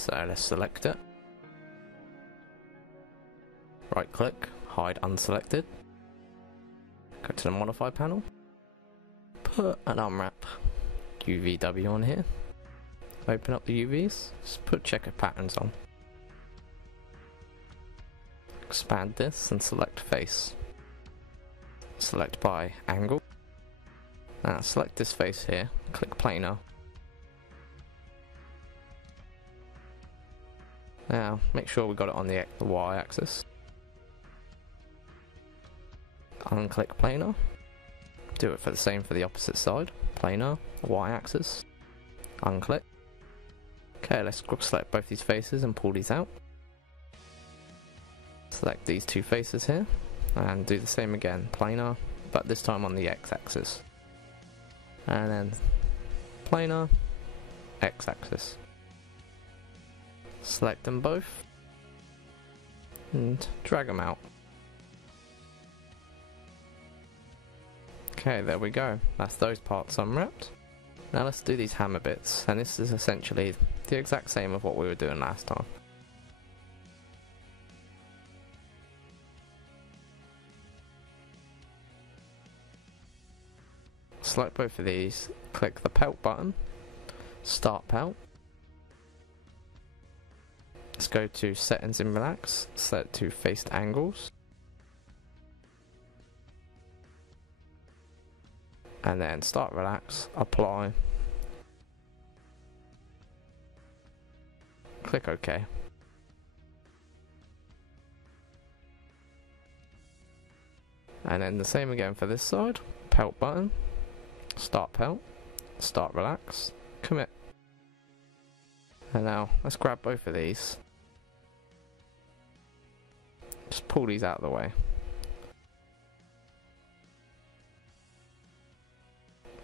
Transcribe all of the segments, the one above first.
So let's select it. Right click, hide unselected. Go to the modify panel. Put an unwrap UVW on here. Open up the UVs. Just put checker patterns on. Expand this and select face. Select by angle. Now select this face here. Click planar. Now make sure we got it on the Y axis. Unclick planar. Do it for the same for the opposite side. Planar, Y axis. Unclick. Okay, let's select both these faces and pull these out. Select these two faces here and do the same again. Planar, but this time on the X axis. And then planar, X axis. Select them both and drag them out. Okay, there we go. That's those parts unwrapped. Now let's do these hammer bits, and this is essentially the exact same of what we were doing last time. Select both of these, click the pelt button, start pelt. Let's go to settings and relax, set to faced angles. And then start relax, apply. Click OK. And then the same again for this side. Pelt button, start pelt, start relax, commit. And now let's grab both of these. Just pull these out of the way.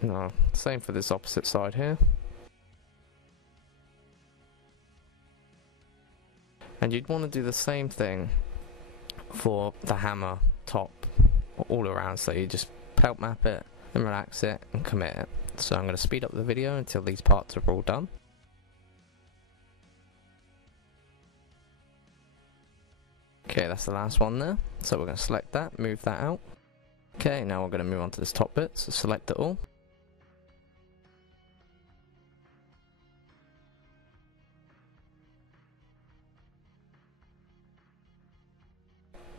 No, same for this opposite side here. And you'd want to do the same thing for the hammer top all around, so you just pelt map it and relax it and commit it. So I'm going to speed up the video until these parts are all done. Okay, that's the last one there. So we're going to select that, move that out. Okay, now we're going to move on to this top bit, so select it all.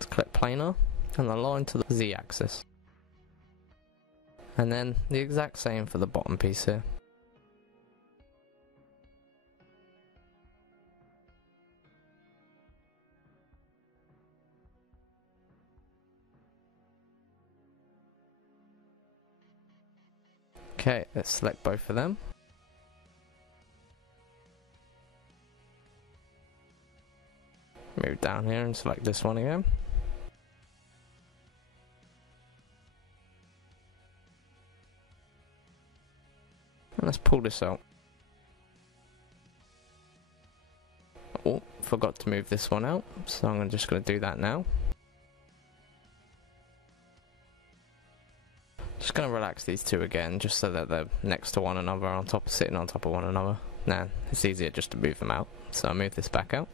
Click planar and align to the Z axis. And then the exact same for the bottom piece here. Okay, let's select both of them. Move down here and select this one again. And let's pull this out. Oh, forgot to move this one out, so I'm just going to do that now. Just going to relax these two again, just so that they're next to one another, sitting on top of one another. Nah, it's easier just to move them out, so I'll move this back out.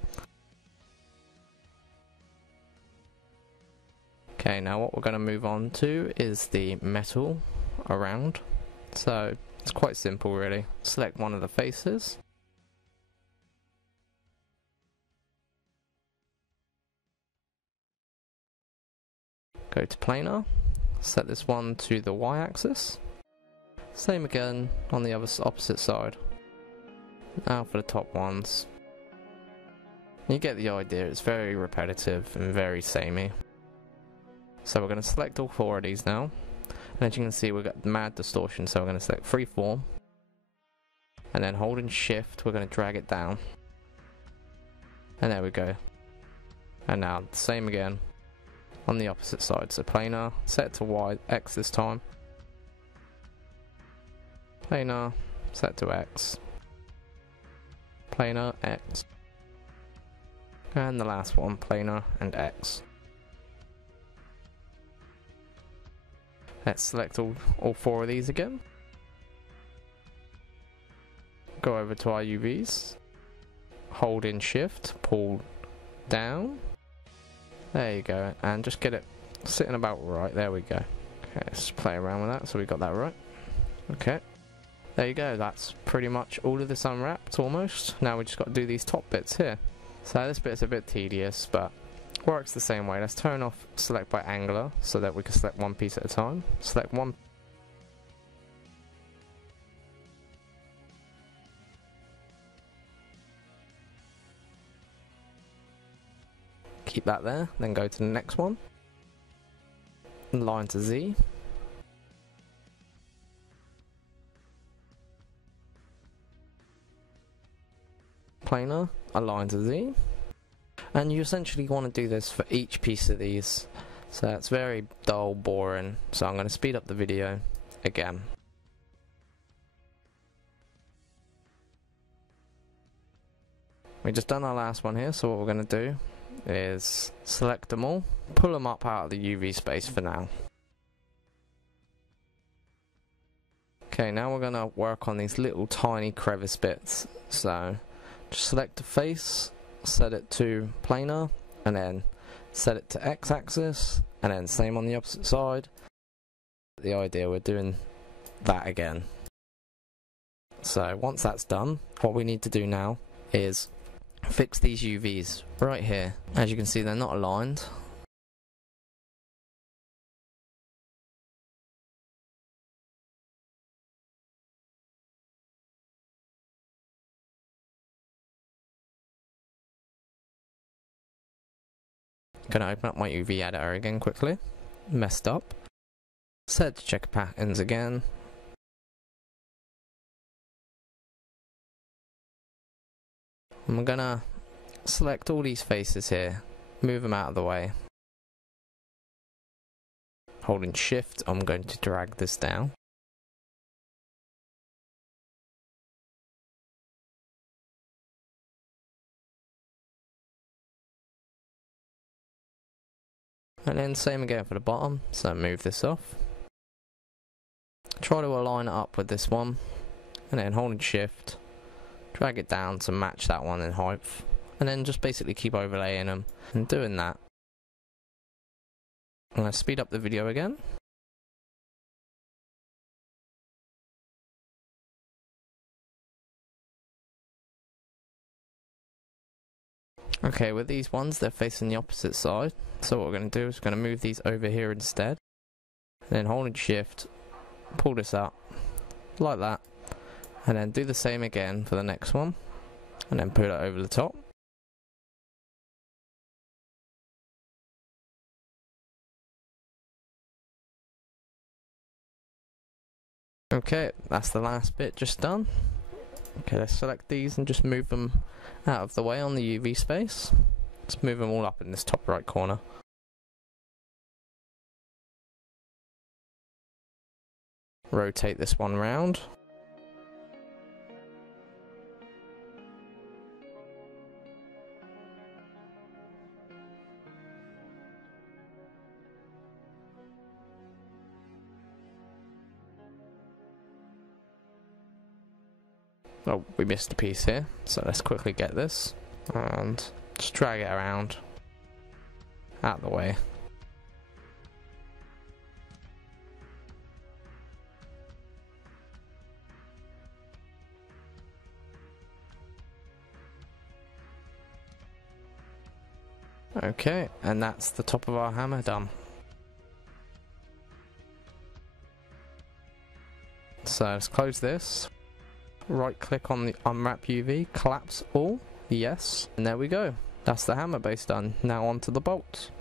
Okay, now what we're going to move on to is the metal around. So it's quite simple really. Select one of the faces. Go to planar. Set this one to the Y axis. Same again on the opposite side. Now for the top ones. You get the idea, it's very repetitive and very samey. So we're going to select all four of these now. And as you can see, we've got mad distortion, so we're going to select freeform. And then holding shift, we're going to drag it down. And there we go. And now the same again on the opposite side. So planar, set to Y, X this time. Planar, set to X. Planar, X. And the last one, planar and X. Let's select all four of these again. Go over to our UVs. hold in shift, pull down. There you go, and just get it sitting about right. There we go. Okay, let's play around with that so we got that right. Okay, there you go. That's pretty much all of this unwrapped almost. Now we just got to do these top bits here. So this bit's a bit tedious, but works the same way. Let's turn off select by angular so that we can select one piece at a time. Select one. Keep that there, then go to the next one. Line to Z. Planar, align to Z. And you essentially want to do this for each piece of these. So it's very dull, boring. So I'm going to speed up the video again. We just done our last one here, so what we're going to do is select them all, pull them up out of the UV space for now. Okay, now we're going to work on these little tiny crevice bits. So just select the face, set it to planar, and then set it to x-axis, and then same on the opposite side. The idea, we're doing that again. So once that's done, what we need to do now is fix these UVs right here. As you can see, they're not aligned. Gonna open up my UV editor again quickly. Messed up. Set to check patterns again. I'm gonna select all these faces here, move them out of the way. Holding shift, I'm going to drag this down. And then same again for the bottom, so move this off. Try to align it up with this one, and then holding shift, drag it down to match that one in height, and then just basically keep overlaying them and doing that. I'm going to speed up the video again. Okay, with these ones, they're facing the opposite side. So what we're going to do is we're going to move these over here instead. And then holding shift, pull this up, like that. And then do the same again for the next one. And then put it over the top. Okay, that's the last bit just done. Okay, let's select these and just move them out of the way on the UV space. Let's move them all up in this top right corner. Rotate this one round. Oh, we missed a piece here, so let's quickly get this and just drag it around out of the way. Okay, and that's the top of our hammer done. So let's close this. Right click on the unwrap UV, collapse all, yes, and there we go. That's the hammer base done. Now onto the bolts.